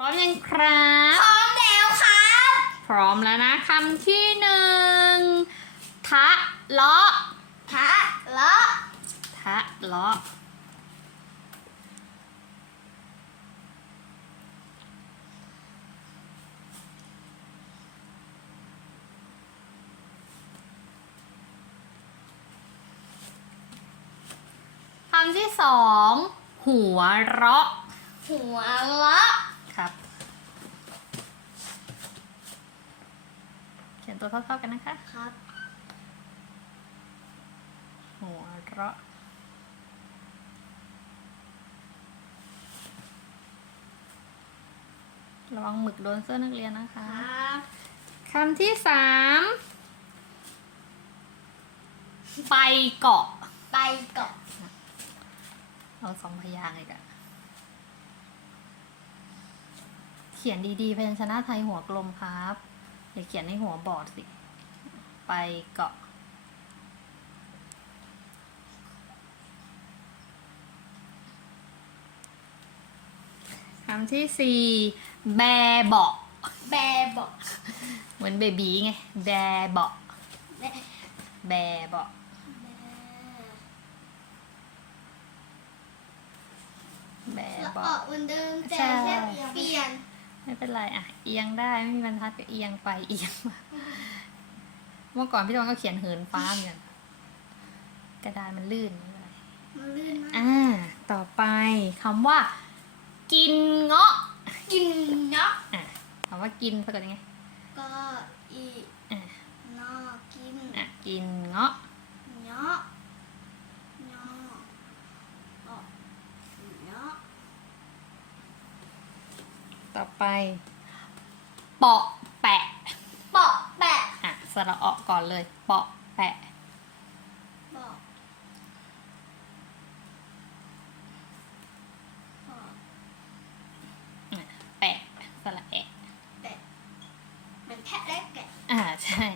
พร้อมยังครับ พร้อมแล้วครับ พร้อมแล้วนะคำที่หนึ่งทะเลาะทะเลาะทะเลาะคำที่สองหัวเราะ หัวเราะ ครับ เขียนตัวเท่าๆกันนะคะ ครับ หัวเราะระวังหมึกโดนเสื้อนักเรียนนะคคะรับคำที่สามไปเกาะ ไปเกาะเอาสองพยางค์อีกอะเขียนดีๆพยัญชนะไทยหัวกลมครับอย่าเขียนในหัวบอดสิ ไปเกาะคำที่สี่แบเบาะแบเบาะเหมือนเบบีไง แบเบาะแบแบเบาะแบแล้วเบาะออกเหมือนเดิมแต่ใช่แค่เปลี่ยน ไม่เป็นไรอะ เอียงได้ไม่มีบรรทัดก็เอียงไปเอียงมาเมื่อก่อนพี่ตองก็เขียนเหินฟ้าเหมือนกันกระดานมันลื่นไม่เป็นไรมันลื่นมากอ่าต่อไปคำว่า กินเงาะกินเนาะอะคำว่ากินสะกดยังไงก็อีอะนอกินอะกินเงาะ เนาะเนาะออกเนาะ ต่อไป เปาะแปะ เปาะแปะอะสระออกก่อนเลย เปาะแปะ เปาะเปาะอะแปะสระแอะแปะเหมือนแพะและแกะอ่าใช่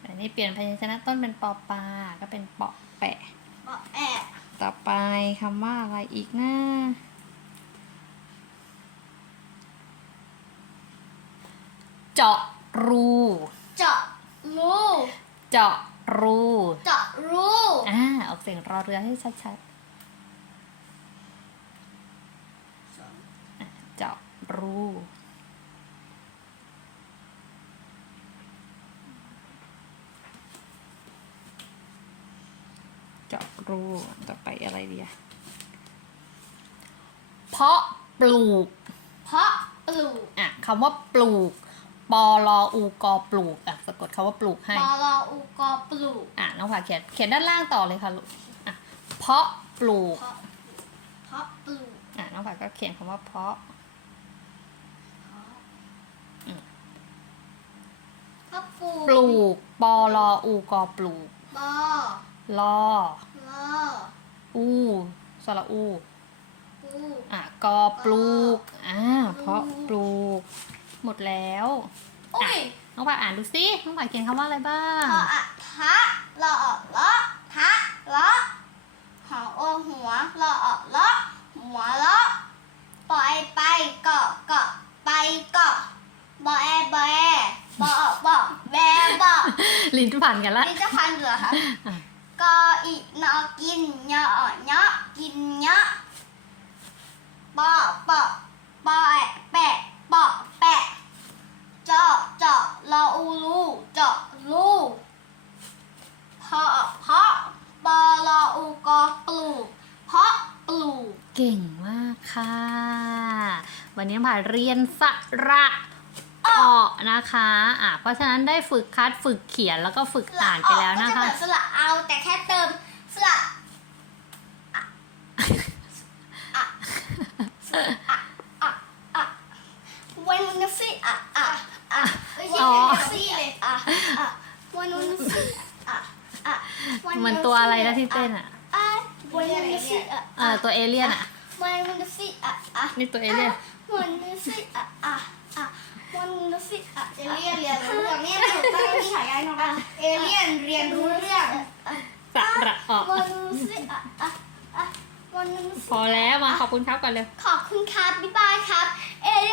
แต่นี่เปลี่ยนพยัญชนะต้นเป็นปอปลาก็เป็นเปาะแปะ เปาะแอะต่อไปคำว่าอะไรอีกนะ เจาะรู เจาะรูเจาะรู เจาะรูอ่า ออกเสียงรอเรือให้ชัดๆอะเจาะรู เจาะรู ต่อไปอะไรดีอะเพาะปลูก เพราะปลูก อะคำว่าปลูก ปอลออูกอปลูกอะสะกดคำว่าปลูกให้ปอลออูกอปลูกอะน้องผาเขียนเขียนด้านล่างต่อเลยค่ะลูกอะเพาะปลูกเพราะเพราะปลูกอะน้องผาก็เขียนคำว่าเพาะอืมเพราะปลูกปลูกปอลออูกอปลูกปอลอลออูสระอูปลูกอะกอปลูกอ่าเพาะปลูก หมดแล้วโอ้ยน้องผาอ่านดูสิน้องผาเขียนคำว่าอะไรบ้างพออะทะลออะเลาะทะเลาะหอโอหัวลออะเลาะหัวเลาะปอยไปเกาะเกาะไปเกาะบอแอบอแอบออะบอแบบอลิ้นผ่านกันละนี่จะพันเหรอคะอะกออีนอกินยอเนาะกินเนาะปอปอปอแอะแปะปอแปะเจาะเจาะรออูรูเจาะรูเพาะเพาะปอรออูกอปลูก เพาะปลูก เก่งมากค่ะ วันนี้ผ่าเรียนสระออกนะคะอะเพราะฉะนั้นได้ฝึกคัดฝึกเขียนแล้วก็ฝึกอ่านไปแล้วนะก็จะคะเหมือสระเอาแต่แค่เติมสระอะอะอะอะอะวันนู้นสิอะอะอะไม่ใช่แค่ซี่เลยอะอะวันนู้นสิอะอะวัเหมือนตัวอะไรนะที่เต้นอะอะ วันนู้นสิอะเออตัวเอเลี่ยนอะวันนู้นสิอะอะนี่ตัวเอเลี่ยนวันนู้นสิอะอะอะวันนู้นสิอะเอเลี่ยนเรียนรู้เรื่องเนี่ยถูกต้องที่ฉายาน้องเอเลี่ยนเรียนรู้เรื่องสระออกวันนู้นสิอะอะอะวันนู้นสิพอแล้วมาขอบคุณครับก่อนเร็วขอบคุณครับบ๊ายบายครับ เอเลี่